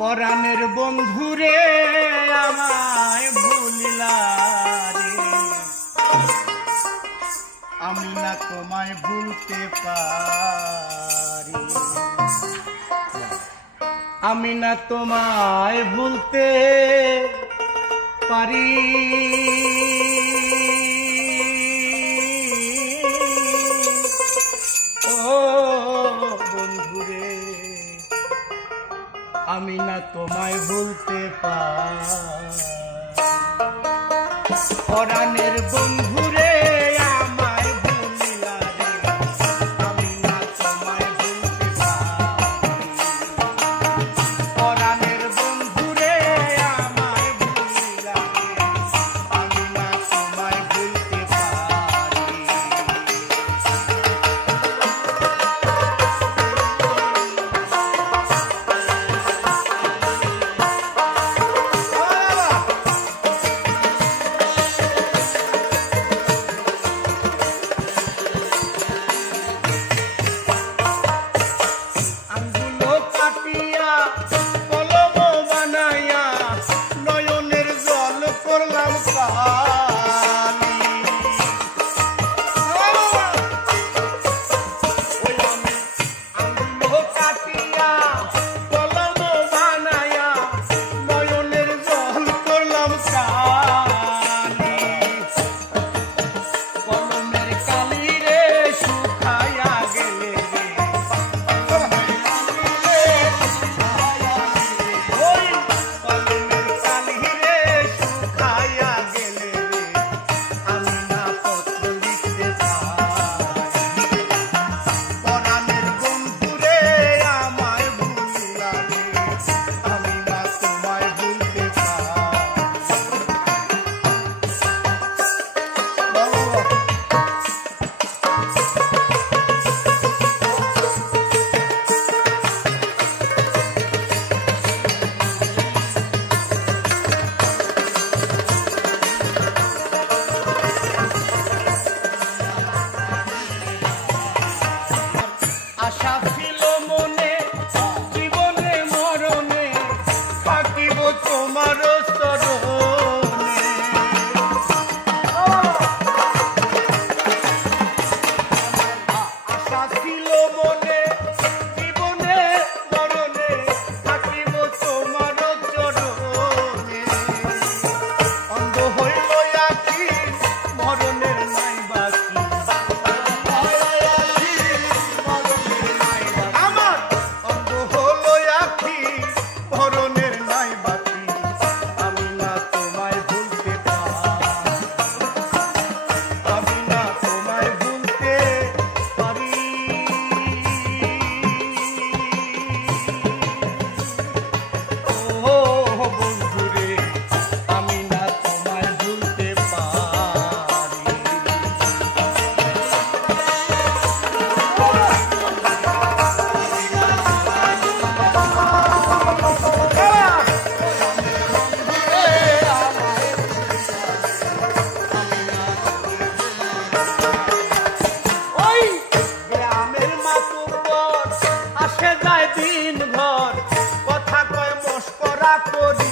পরাণের বন্ধুরে আমায় ভুলিলা রে, আমি না তোমায় ভুলতে পারি, আমি না তোমায় ভুলতে পারি। ও বন্ধুরে, আমি না তোমায় ভুলতে পারি। পরাণের বন্ধুরে আমায় ভুলিলা রে, আমি না তোমায় ভুলতে পারি। পরাণের বন্ধুরে আমায় ভুলিলা রে, আমি না তোমায় ভুলতে পারি। আশা ছিল মনে, জীবনে মরণে থাকিব তোমার চরণে। আশা ছিল মনে, জীবনে মরণে থাকিব তোমার চরণে। অন্ধ হইল আখি, মরণের নাই বাকি, দিন ভর কথা কয় মস্করা করি।